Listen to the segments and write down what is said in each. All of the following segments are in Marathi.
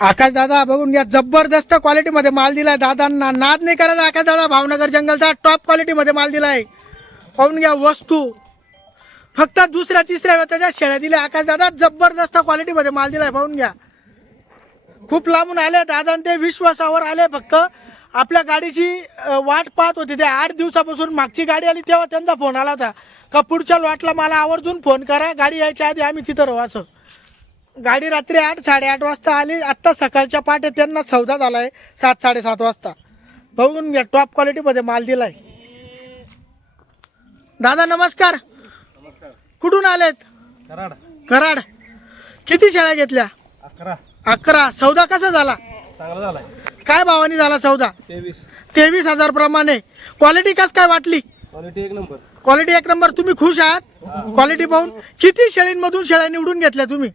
आकाश दादा बघून घ्या, जबरदस्त क्वालिटी मध्ये माल दिलाय दादांना. नाद नाही करायचा. आकाश दादा भावनगर जंगलचा टॉप क्वालिटी मध्ये माल दिलाय. पाहून घ्या वस्तू. फक्त दुसऱ्या तिसऱ्या वेताच्या शेळ्या दिल्या आकाश दादा. जबरदस्त क्वालिटी मध्ये माल दिलाय. पाहून घ्या. खूप लांबून आले दादा, ते विश्वासावर आले. फक्त आपल्या गाडीची वाट पाहत होते. ते 8 दिवसापासून मागची गाडी आली तेव्हा त्यांचा फोन आला होता का पुढच्या लॉटला मला आवर्जून फोन करा, गाडी यायच्या आधी आम्ही तिथं राहू असं. गाडी रात्री 8 साडेआठ वाजता आली. आत्ता सकाळच्या पाटे त्यांना सौदा झालाय 7 साडेसात वाजता. बघून घ्या टॉप क्वालिटी मध्ये माल दिलाय. दादा नमस्कार. कुठून आलेत? कराड. किती शेळ्या घेतल्या? 11. सौदा कसा झाला? चांगला झालाय. काय भावानी झाला सौदा? 23,000 प्रमाणे. क्वालिटी कस काय वाटली? क्वालिटी एक नंबर. क्वालिटी एक नंबर. तुम्ही खुश आहात क्वालिटी पाहून? किती शेळींमधून शेळ्या निवडून घेतल्या तुम्ही?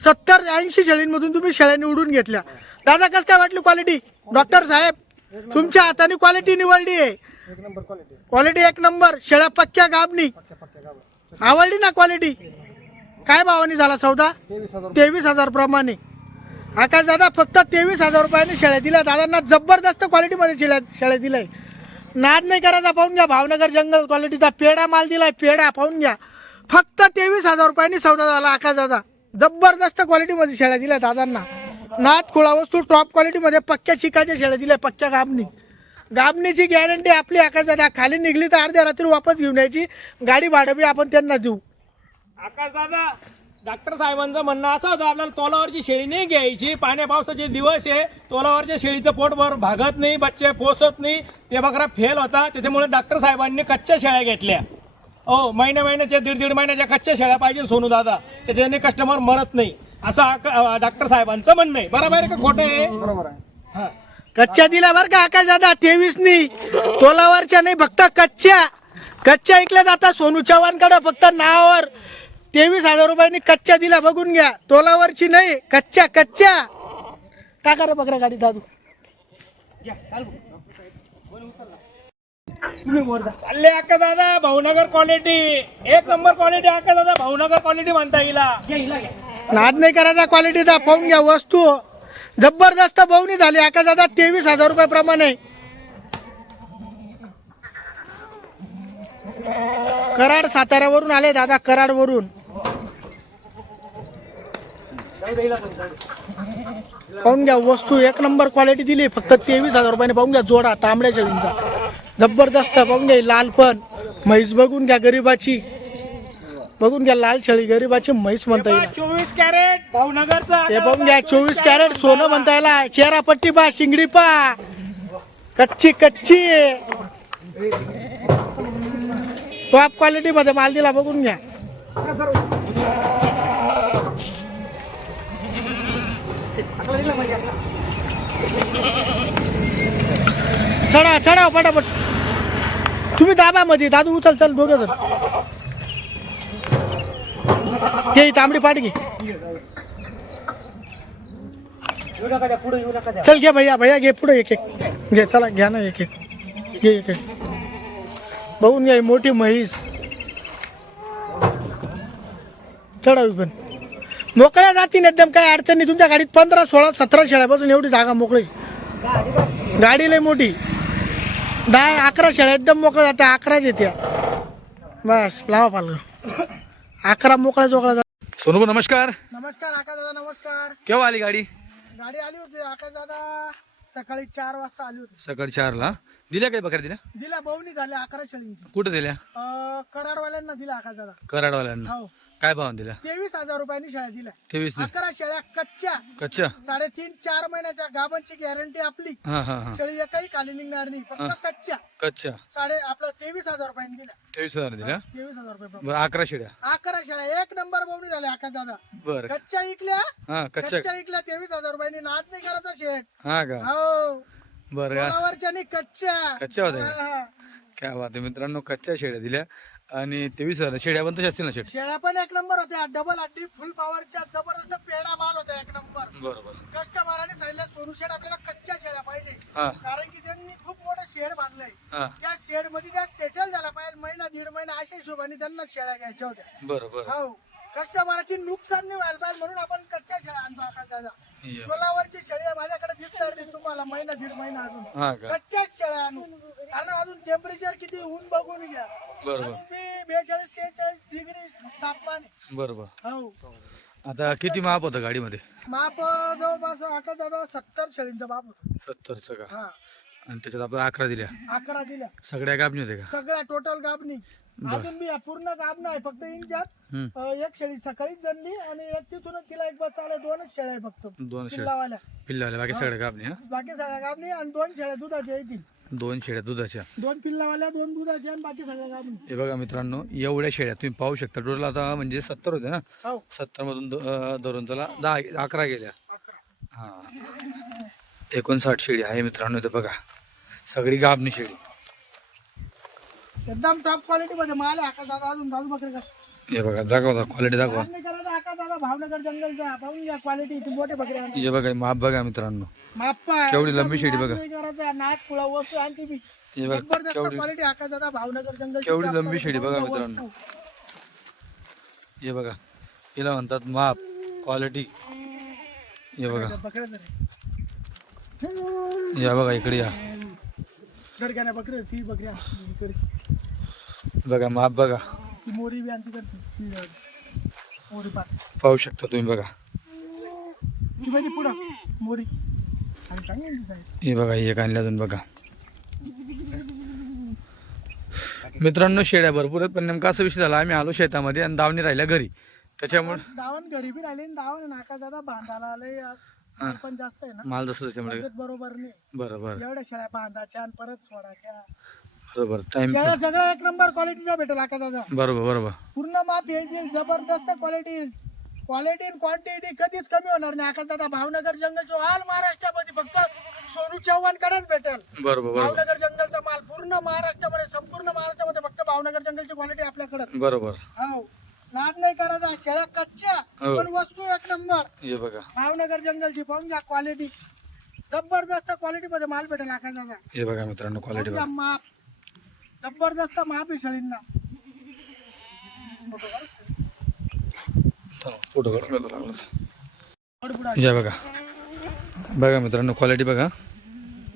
70-80 शेळींमधून तुम्ही शेळ्या निवडून घेतल्या. दादा कस काय वाटली क्वालिटी? डॉक्टर साहेब तुमच्या हाताने क्वालिटी निवडली आहे. एक नंबर क्वालिटी. क्वालिटी एक नंबर. शेळ्या पक्क्या गाबनी. आवडली ना क्वालिटी? काय भावानी झाला सौदा? 23,000 प्रमाणे. आकाश दादा फक्त 23,000 रुपयाने शेळ्या दिल्या दादांना. जबरदस्त क्वालिटी मध्ये शेळ्या दिलाय. नाद नाही करायचा. पाहून घ्या भावनगर जंगल क्वालिटीचा पेढा माल दिलाय. पेढा पाहून घ्या. फक्त 23,000 रुपयांनी सौदा झाला आकाश दादा. जबरदस्त क्वालिटी मध्ये शेळ्या दिल्या दादांना. नाद खुळा वस्तू टॉप क्वालिटी मध्ये पक्क्या चिकाच्या शेळ्या दिल्या. पक्क्या गाबणीची गॅरंटी आपली आकाश दादा. खाली निघली तर अर्ध्या रात्री वापस घेऊन यायची. गाडी भाडं बी आपण त्यांना देऊ. आकाश दादा डॉक्टर साहेबांचं म्हणणं असं होतं आपल्याला तोलावरची शेळी नाही घ्यायची. पाण्या पावसाचे दिवस आहे. तोलावरच्या शेळीचं पोटभर भागत नाही, बच्चे पोसत नाही, ते बकरा फेल होता. त्याच्यामुळे डॉक्टर साहेबांनी कच्च्या शेळ्या घेतल्या. हो महिन्याच्या 1.5 महिन्याच्या कच्च्या शेळ्या पाहिजे सोनू दादा. त्याच्याने कस्टमर मरत नाही असं डॉक्टर साहेबांचं म्हणणं आहे. बरोबर आहे का खोटं आहे? बरोबर आहे. हा कच्च्या दिल्या बरं का आकाश दादा. 23 तोलावरच्या नाही, फक्त कच्च्या ऐकल्या जातात सोनू चव्हाणकडे. फक्त नावावर 23,000 रुपयांनी कच्च्या दिल्या. बघून घ्या. तोलावरची नाही, कच्च्या. टाका रे बकरा गाडी दादू. चालले आकाश दादा भावनगर क्वालिटी. एक नंबर क्वालिटी आकाश दादा. भावनगर क्वालिटी म्हणता येईल. नाद नाही करायचा क्वालिटीचा. पाहून घ्या वस्तू. जबरदस्त बहुनी झाली आकाश दादा. 23,000 रुपये प्रमाणे. कराड साताऱ्यावरून आले दादा. कराडवरून. पाहून घ्या वस्तू एक नंबर क्वालिटी दिली. फक्त 23,000 रुपयाने. पाहून घ्या जोडा तांबड्या शेळींचा. जबरदस्त. पाहून घ्या लाल पण म्हैस. बघून घ्या गरीबाची. बघून घ्या लाल शेळी गरीबाची म्हैस म्हणता येईल. 24 कॅरेट भावनगरचा. ते बघून घ्या 24 कॅरेट सोनं म्हणता येईल. चेहरा पट्टी पा, शिंगडी पा. कच्ची टॉप क्वालिटी मध्ये माल दिला. बघून घ्या. चढा पटापट. तुम्ही दाबा मध्ये. दादू उचल. चल दोघे जण घे. तांबडी पाठ घे. चल घे भैया घे पुढे. एक घे. चला घ्या ना. एक घे. बघून घ्या मोठी म्हैस. चढावी पण मोकळ्या जातीन एकदम. काय अडचण नाही. तुमच्या गाडीत 15, 16, 17 शेळ्यापासून एवढी जागा मोकळी. गाडी लय मोठी. 10, 11 शेळ्या एकदम मोकळ्या जाते. 11च येत्या बस. लावा पालक. 11 मोकळ्या. सोनू भाऊ नमस्कार. नमस्कार आकाश दादा. नमस्कार. केव्हा आली गाडी? गाडी आली होती आकाश दादा सकाळी 4 वाजता आली होती. सकाळी 4ला. दिल्या काही बकऱ्या दिल्या बहुनी झाल्या 11 शेळींची. कुठे दिल्या? कराडवाल्यांना दिल्या आकाश दादा. कराडवाल्यांना. हो. काय भाव दिल्या? 23,000 रुपयांनी शेळ्या दिल्या. 23 ने. 11 शेळ्या कच्च्या. 3.5-4 महिन्याच्या गाबांची गॅरंटी आपली. हा. शेळी एकही खाली निघणार नाही. फक्त कच्च्या. आपलं 23,000 रुपयांनी दिल्या. 23,000 दिल्या. 23,000 रुपये. बरं 11 शेड्या. 11 शेळ्या एक नंबर बहुनी झाल्या आकाश दादा. बरं. कच्च्या इकल्या. कच्च्या. 23,000 रुपयांनी. नाद नाही करायचा शेट. हा का? हो. बरं. कच्च्या होत्या. काय बात आहे मित्रांनो. कच्च्या शेड्या दिल्या. आणि 23,000 शेड्या पण तशा असतील ना? शेळ्या पण एक नंबर होत्या. डबल अड्डी फुल पॉवरच्या जबरदस्त पेढा माल होता. एक नंबर. बरोबर. कस्टमरांनी सांगितलं सोनू शेड आपल्याला कच्च्या शेळ्या पाहिजे. कारण की त्यांनी खूप मोठं शेड बांधलंय. त्या शेड मध्ये त्या सेटल झाला पाहिजे. महिना 1.5 महिना अशा हिशोबाने त्यांना शेळ्या घ्यायच्या होत्या. बरोबर. हो. कस्टमराची नुकसान नाही व्हायला पाहिजे म्हणून आपण कच्च्या शेळ्या आणतो आकाश दादा. तोलावरची शेळी माझ्याकडे दिसणार नाही तुम्हाला महिना दीड महिना अजून हा का कच्च्याच शेळ्या आणू कारण अजून टेम्परेचर किती ऊन बघून घ्या बरोबर 42-43 डिग्री तापमान आहे. बरोबर हो आता किती माप होतं गाडीमध्ये माप जवळपास आता दादा 70 शेळींचा माप होता. 70चं का हा आणि त्याच्यात आपण 11 दिल्या 11 दिल्या सगळ्या गाबणी होते का सगळ्या टोटल गाबणी अजून बी पूर्ण गाब नाही फक्त इंचात हम्म. एक शेळी सकाळीच जनली आणि एक तिथूनच तिला एक बस चालय 2च शेळ्या आहे फक्त 2 शेळ्या पिल्लावाल्या पिल्लावाल्या बाकी सगळ्या गाबणी हा बाकी सगळ्या गाबणी आणि 2 शेळ्या दुधाच्या येतील 2 शेळ्या दुधाच्या 2 पिल्लावाल्या 2 दुधाच्या आणि बाकी सगळ्या गाबणी हे बघा मित्रांनो एवढ्या शेळ्या तुम्ही पाहू शकता टोटल आता म्हणजे 70 होते ना हो 70 मधून धरून त्याला 11 गेल्या 11 हा 59 शेळी आहे मित्रांनो इथं बघा सगळी गाबणी शेळी एकदम टॉप क्वालिटी मध्ये माल आहे आकाश दादा अजून दादू बकरे का हे बघा दाखवा क्वालिटी दाखवा नाही करायचं आकाश दादा भावनगर जंगलचा पाहून घ्या क्वालिटी ती मोठे बकरे आणते. हे बघा माप बघा मित्रांनो माप्पा केवढी लंबी शेळी बघा. नाही करायचं नाथ पुळा वस्तू आणते बी हे बघा जबरदस्त केवढी क्वालिटी आकाश दादा भावनगर जंगल केवढी लंबी शेळी बघा मित्रांनो. हे बघा हिला म्हणतात माप क्वालिटी हे बघा बकरे या बघा इकडे या दरग्याने बकरे ती बकरी आणते. बघा माप बघा ती मोरी बी आणते करते मोरी पाठ पाहू शकता तुम्ही बघा ती बघी पुढं मोरी आणि सांगेल ती साहेब हे बघा एक आणले अजून बघा मित्रांनो शेळ्या भरपूर आहेत पण नेमका असा विषय झाला आम्ही आलो शेतामध्ये आणि दावणी राहिल्या घरी त्याच्यामुळे दावण घरी बी राहिले दावण नाका दादा बांधायला आले पण जास्त आहे ना माल जसं त्याच्यामुळे तब्येत बरोबर नाही बरोबर एवढ्या शेळ्या बांधायच्या आणि परत सोडायच्या बरोबर टाइम शेळ्या सगळ्या एक नंबर क्वालिटीचा भेटेल आका दादा बरोबर बरोबर पूर्ण माप येईल जबरदस्त क्वालिटी क्वालिटी क्वांटिटी कधीच कमी होणार नाही आका दादा भावनगर जंगलच्या ऑल महाराष्ट्रामध्ये फक्त सोनू चव्हाण कडेच भेटेल बरोबर बरोबर भावनगर जंगलचा माल पूर्ण महाराष्ट्रामध्ये संपूर्ण महाराष्ट्रामध्ये फक्त भावनगर जंगलची क्वालिटी आपल्याकडे बरोबर हो नाद नाही करायचा शेळ्या कच्च्या हो. पण वस्तू एक नंबर हे बघा भावनगर जंगलची पाहून घ्या क्वालिटी जबरदस्त क्वालिटी मध्ये माल भेटेल आका दादा हे बघा मित्रांनो क्वालिटी बघा माप जबरदस्त माप आहे शेळींना फोटो या बघा बघा मित्रांनो क्वालिटी बघा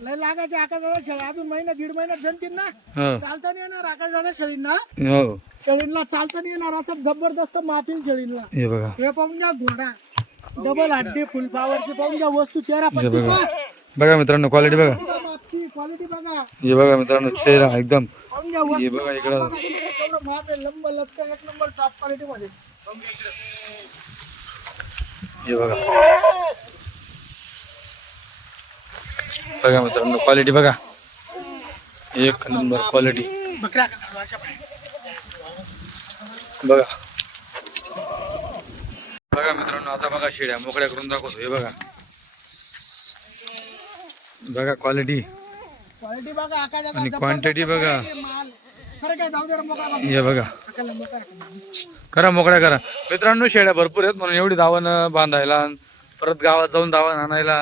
लय लागायचे आकाश दादा शेळ्या अजून महिना दीड महिन्यात जनतील ना हो चालता नाही येणार आकाश दादा शेळींना हो शेळींना चालता नाही येणार असं जबरदस्त मापील शेळींना हे बघा हे पाहून घ्या घोडा डबल हड्डी फुल पावरची पाहून घ्या वस्तू चेहरा हे पट्टी बघा बघा मित्रांनो क्वालिटी बघा मापची क्वालिटी बघा हे बघा मित्रांनो चेहरा एकदम पाहून घ्या हे वस्तू बघा इकडं तेवढं माप आहे लंब लचका एक नंबर टॉप क्वालिटी मध्ये हे बघा बघा मित्रांनो क्वालिटी बघा एक नंबर क्वालिटी बकऱ्या बघा बघा मित्रांनो आता बघा शेळ्या मोकळ्या करून दाखवतो हे बघा बघा क्वालिटी क्वालिटी बघा आकाश दादा आणि क्वांटिटी बघा माल खरं काय जाऊ दे रे मोकळा बघा. हे बघा आकाला मोकळा करा मोकळ्या करा मित्रांनो शेळ्या भरपूर आहेत म्हणून एवढी दावण बांधायला परत गावात जाऊन दावण आणायला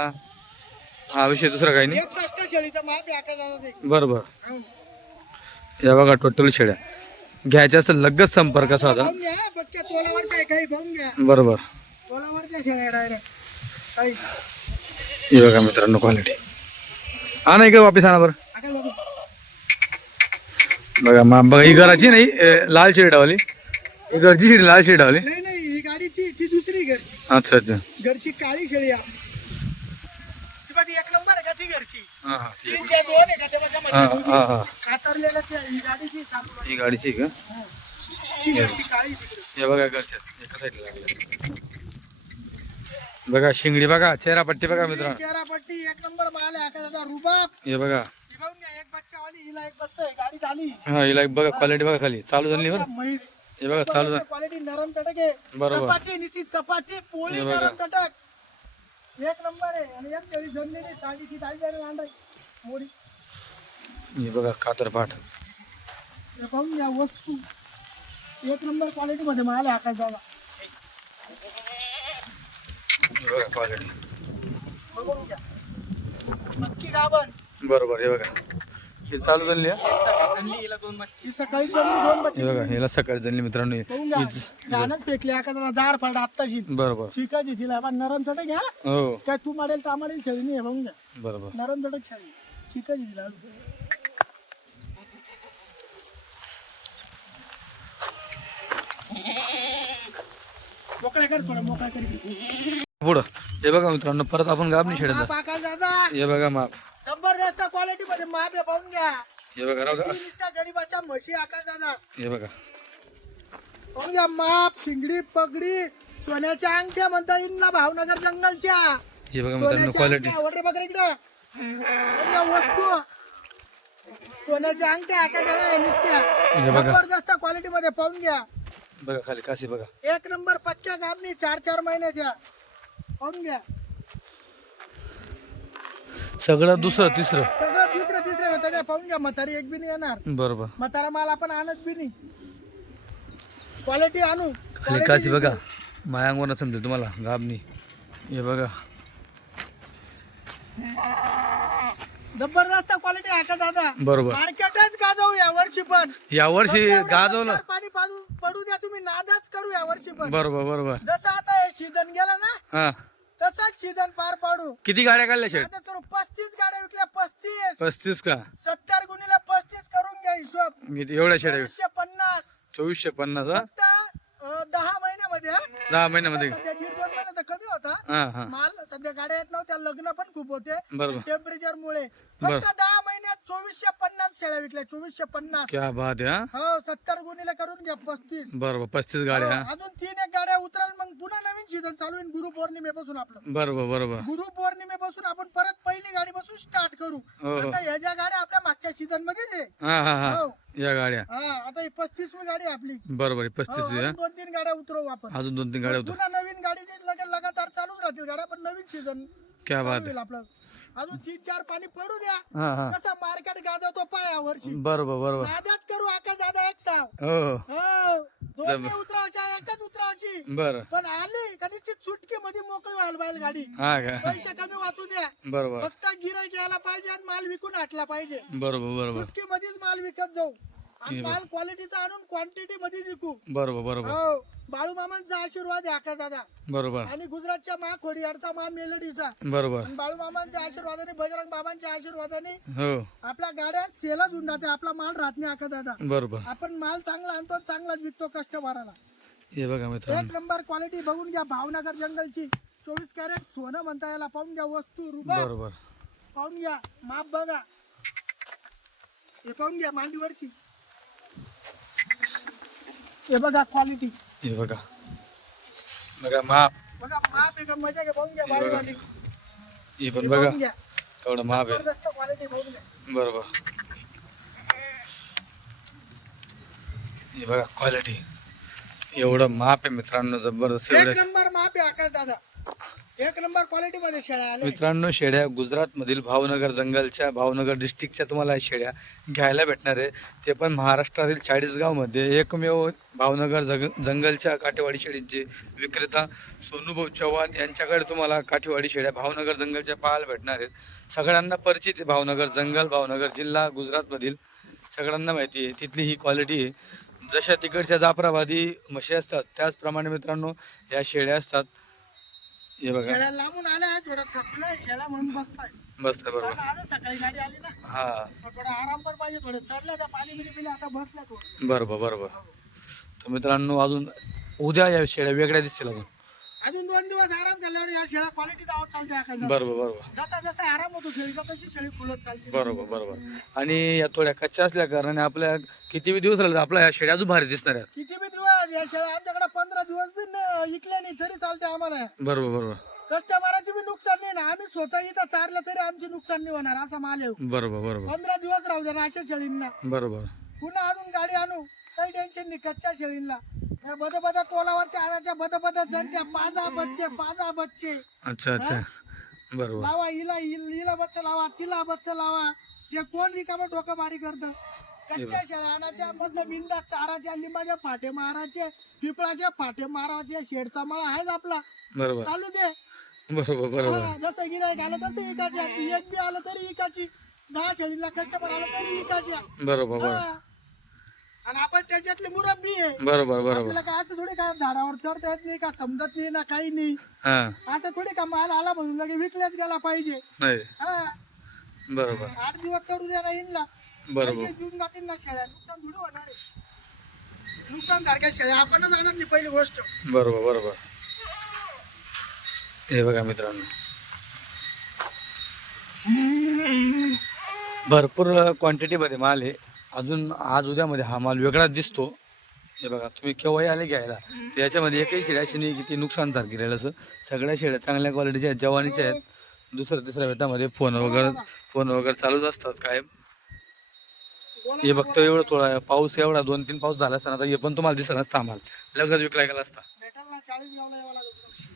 हा विषय दुसरा काही नाही 61 शेळीचा माप आहे आकाश दादा ते बरोबर हो. या बघा टोटल शेळ्या घ्यायच्या असेल लगेच संपर्क साधा पाहून घ्या बक्या तोलावरच्या आहे काही पाहून घ्या बरोबर तोलावरच्या शेळ्या डायरेक्ट काही हे बघा मित्रांनो क्वालिटी आणा इकडे वापिस आणा बरं आकाश दादा बघा बघा ही घराची नाही लाल शेडावाली ही घरची शेडी लाल शेडावाली नाही नाही ही गाडीची ती दुसरी घरची अच्छा अच्छा घरची काळी शेळी आहे ती बघ एक नंबर आहे का ती घरची हा हा तीन त्या दोन आहे का ते बघा हा मध्ये हा हा कातरलेलं ते ही गाडीची चालू आहे. ही गाडीची का ती घरची काळी तिकडे. हे बघा घरच्या एका साईडला लागल्या बघा शिंगडी बघा चेहरा पट्टी बघा मित्रांनो चेहरा पट्टी एक नंबर माल आहे आकाश दादा रुबाब हे बघा ही बघून घ्या एक बच्चा वाली हिला एक बच्चा आहे गाडी झाली हा हिला एक बघा क्वालिटी बघा खाली चालू झाली बरं म्हैस हे बघा चालू झाली क्वालिटी नरम तटक आहे बरोबर. चपाती निश्चित चपाती पोळी हे बघा. नरम तटक एक नंबर आहे आणि एक तरी जमलेली ताजी जायला अंडा मोडी हे बघा कातर पाठ हे पाहून घ्या वस्तू एक नंबर क्वालिटी मध्ये माल आहे आकाश दादा हे बघा क्वालिटी बघून घ्या नक्की गाभण बरोबर हे बघा हे चालू झाली ही सकाळी जमली 2 बच्चे. हे बघा ह्याला सकाळी झाली मित्रांनो पाहून घ्या. गाणंच फेकली एखादा जार पडला आत्ताशी बरोबर चिकाची तिला बा नरम चटक घ्या हो काय तू मारेल तर मारेल शेळी नाही पाहून घ्या बरोबर नरम चटक शेळी चिकाची तिला मोकळ्या कर थोडं मोकळ्या कर पुढं हे बघा मित्रांनो परत आपण गाबणी शेळ्याचा पाकाल दादा हे बघा माप जबरदस्त क्वालिटी मध्ये माप आहे पाहून घ्या हे बघा राव का? नुसत्या गरीबाच्या म्हशी आकाश दादा हे बघा पाहून घ्या माप शिंगडी पगडी सोन्याच्या अंगठ्या म्हणता येईल ना भावनगर जंगलच्या हे बघा मित्रांनो क्वालिटी वडरे बघा इकडे पाहून घ्या वस्तू सोन्याच्या अंगठ्या आकाश दादा आहे नुसत्या हे बघा जबरदस्त क्वालिटी मध्ये पाहून घ्या बघा खाली काशी बघा 1 नंबर पक्क्या गाबणी 4-4 महिन्याच्या पाहून घ्या सगळं दुसरं तिसरं सगळं तिसरं होतं काय पाहून घ्या म्हातारी एक बी नाही येणार बरोबर म्हातारा माल आपण आणत बी नाही क्वालिटी आणू खाली काशी बघा मायांगवर समजेल तुम्हाला गाबणी हे बघा जबरदस्त क्वालिटी आहे का दादा बरोबर मार्केटच गाजवू या वर्षी पण या वर्षी फक्त एवढं गाजवलं दोन-चार पाणी पडू द्या तुम्ही नादाच करू या वर्षी पण बरोबर बरोबर जसं आता हे सीझन गेला ना हा तसाच सीझन पार पाडू किती गाड्या काढल्या शेट नादाच करू 35 गाड्या विकल्या 35 35 का 70 गुणीला 35 करून घ्या हिशोब किती एवढ्या शेड्या 250 2450 हा फक्त 10 महिन्यामध्ये हा. 10 महिन्यामध्ये सध्या 1.5-2 महिने तर कमी होता हा हा माल सध्या गाड्या येत नव्हत्या लग्न पण खूप होते बरोबर टेम्परेचर मुळे बरं. फक्त 10 महिन्यात 2450 शेळ्या विकल्या 2450 क्या बात आहे हा हो 70 गुणीला करून घ्या 35 बरोबर 35 गाड्या हा अजून 3 गाड्या उतराल मग पुन्हा नवीन सीझन चालू होईल गुरुपौर्णिमेपासून आपलं बरोबर बरोबर गुरुपौर्णिमेपासून आपण परत पहिली गाडीपासून स्टार्ट करू हो, हो. आता ह्या ज्या गाड्या आपल्या मागच्या सीझन मध्येच आहे हा हा हा हो. या गाड्या हा आता ही 35वी गाडी आहे आपली बरोबर हो, 35 हा अजून 2-3 गाड्या उतरवू आपण अजून 2-3 गाड्या होत्या पुन्हा नवीन गाडीची लगातार चालूच राहतील गाड्या पण नवीन सीझन क्या बात आहे आपलं अजून 3-4 पाणी पडू द्या हा हा कसं मार्केट गाजवतो पाय या वर्षी बरोबर बरोबर दादाच करू आकाश दादा एक साव हो हो हो दोन्ही उतरावच्या एकच उतरावची बरं पण आली का निश्चित चुटकी मध्ये मोकळी व्हायला पाहिजे गाडी हा का पैसे कमी वाचू द्या बरोबर फक्त गिराईक यायला पाहिजे आणि माल विकून हटला पाहिजे बरोबर बरोबर चुटकी मध्येच माल विकत जाऊ आणि माल क्वालिटीचा आणून क्वांटिटी मध्ये विकू बरोबर बरोबर हो बाळू मामांचा आशीर्वाद आहे आकाश दादा बरोबर आणि गुजरातच्या मा खोडियारचा मा मेलडीचा बरोबर आणि बाळू मामांच्या आशीर्वादाने बजरंग बाबांच्या आशीर्वादाने हो आपल्या गाड्या सेलच होऊन जाते आपला माल राहत नाही आकाश दादा बरोबर आपण माल चांगला आणतो चांगलाच विकतो कस्टमराला हे बघा मित्रांनो 1 नंबर क्वालिटी बघून घ्या भावनगर जंगलची 24 कॅरेट सोनं म्हणता याला पाहून घ्या वस्तू रुपये बरोबर पाहून घ्या माप बघा हे पाहून घ्या मांडीवरची हे बघा क्वालिटी हे बघा बघा माप बघा माप आहे का मजा घ्या पाहून घ्या हे बघा. बाळीवाली. हे पण हे बघा पाहून घ्या तेवढं माप आहे जबरदस्त क्वालिटी पाहून घ्या बरोबर हे बघा क्वालिटी एवढं माप आहे मित्रांनो जबरदस्त 1 एवढं नंबर माप आहे आकाश दादा 1 नंबर क्वालिटी मध्ये शेळ्या आल्या मित्रांनो शेळ्या गुजरात मधील भावनगर जंगलच्या भावनगर डिस्ट्रिक्टच्या तुम्हाला या शेळ्या घ्यायला भेटणार आहे ते पण महाराष्ट्रातील 40 गावमध्ये एकमेव भावनगर जंगलच्या काठेवाडी शेळींचे विक्रेता सोनूभाऊ चव्हाण यांच्याकडे तुम्हाला काठेवाडी शेळ्या भावनगर जंगलच्या पाहायला भेटणार आहेत सगळ्यांना परिचित आहे भावनगर जंगल भावनगर जिल्हा गुजरातमधील सगळ्यांना माहिती आहे तिथली ही क्वालिटी आहे जशा तिकडच्या जाफराबादी म्हशी असतात त्याचप्रमाणे मित्रांनो या शेळ्या असतात हे बघा शेळ्या लांबून आल्या थोडं थकलंय शेळ्या म्हणून बसताय मस्त बरोबर कारण आज सकाळी गाडी आली ना हा मग थोडा आराम पण पाहिजे थोडं चरल्या त्या पाणी बिणी पिलं आता बसल्या थोडं बरोबर बरोबर तर मित्रांनो अजून उद्या या शेळ्या वेगळ्या दिसतील अजून अजून 2 दिवस आराम केल्यावर या शेळ्या क्वालिटी दावत चालते आकाश बरोबर बरोबर जसा जसा आराम होतो शेळीचा तशी शेळी फुलत चालते बरोबर बरोबर आणि या थोड्या कच्च्या असल्या कारणाने आपल्या किती दिवस राहिले आपल्या ह्या शेळ्या अजून भारी दिसणार आहेत किती बी दिवस या शेळ्या आमच्याकडे 15 दिवस बी इकल्या नाही तरी चालते आम्हाला बरोबर बरोबर कस्टमराची बी नुकसान नाही ना आम्ही स्वतः इथं चारलं तरी आमची नुकसान नाही होणार असा माल आहे बरोबर बरोबर 15 दिवस राहू द्या ना अशा शेळींना बरोबर पुन्हा अजून गाडी आणू काही टेन्शन नाही कच्च्या शेळींना या बदबदा तोलावरच्या आणाच्या बदबदा जनत्या पाजा बच्चे अच्छा अच्छा बरोबर लावा हिला बच्चा लावा तिला बच्चा लावा ते कोण रिकामं डोकं मारी करतं कच्च्या शेळ्या आणाच्या मस्त बिंदा चाराच्या लिंबाच्या फाटे मारायचे पिपळाचे फाटे मारायचे शेडचा मळा आहेच आपला बरोबर चालू दे बरोबर बरोबर हा, जसं गिरायक आलं तसं इकायची एक बी आलं तरी इकायची 10 शेळीला कस्टमर आला तरी विकायच्या. बरोबर बरोबर हा. आणि आपण त्याच्यातले मुरब्बी आहे. बरोबर बरोबर आपल्याला काय असं थोडी काय झाडावर चढता येत नाही का समजत नाही ना काही नाही. हा असं थोडी का माल आला म्हणून लगे विकल्याच गेला पाहिजे. नाही हा बरोबर 8 दिवस चढू द्यायला येईनला बरोबर पैसे देऊन जातील ना शेळ्या. नुकसान थोडी होणार आहे. नुकसान सारख्या शेळ्या आपणच आणत नाही पहिली गोष्ट. बरोबर बरोबर हे बघा मित्रांनो भरपूर क्वांटिटीमध्ये माल आहे. अजून आज उद्यामध्ये हा माल वेगळाच दिसतो. हे बघा तुम्ही केव्हाही आले घ्यायला तर याच्यामध्ये एकही शेळ्या अशी नाही की ती नुकसान सारखी राहील. असं सगळ्या शेळ्या चांगल्या क्वालिटीच्या आहेत, जवानीच्या आहेत. दुसऱ्या तिसऱ्या वेतामध्ये फोन वगैरे चालूच असतात कायम. हे फक्त एवढं थोडा पाऊस एवढा 2-3 पाऊस झाला असता ना तर हे पण तुम्हाला दिसत नसता आम्हाला लगेच विकला गेला असता. भेटायला 40 गावला यावं लागेल.